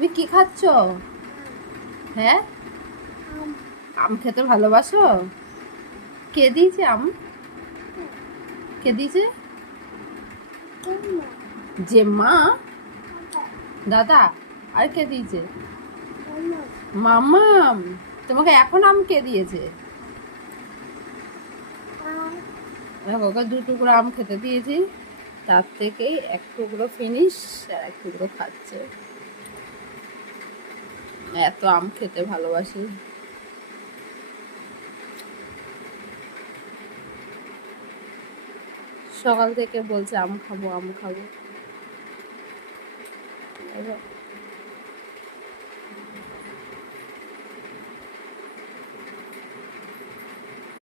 তুমি কি খাচ্ছ? হ্যাঁ, আম খেতে ভালোবাসো? কে দিয়েছে আম? কে দিয়েছে? যে মা, দাদা, আর কে দিয়েছে? মামাম। তোমাকে এখন আম কে দিয়েছে? ওকে 2 টুকরো আম খেতে দিয়েছি, তার থেকেই 1 টুকরো ফিনিশ আর 1 টুকরো খাচ্ছে। এত আম খেতে ভালোবাসি। সকাল থেকে বলছে আম খাবো, আম খাবো।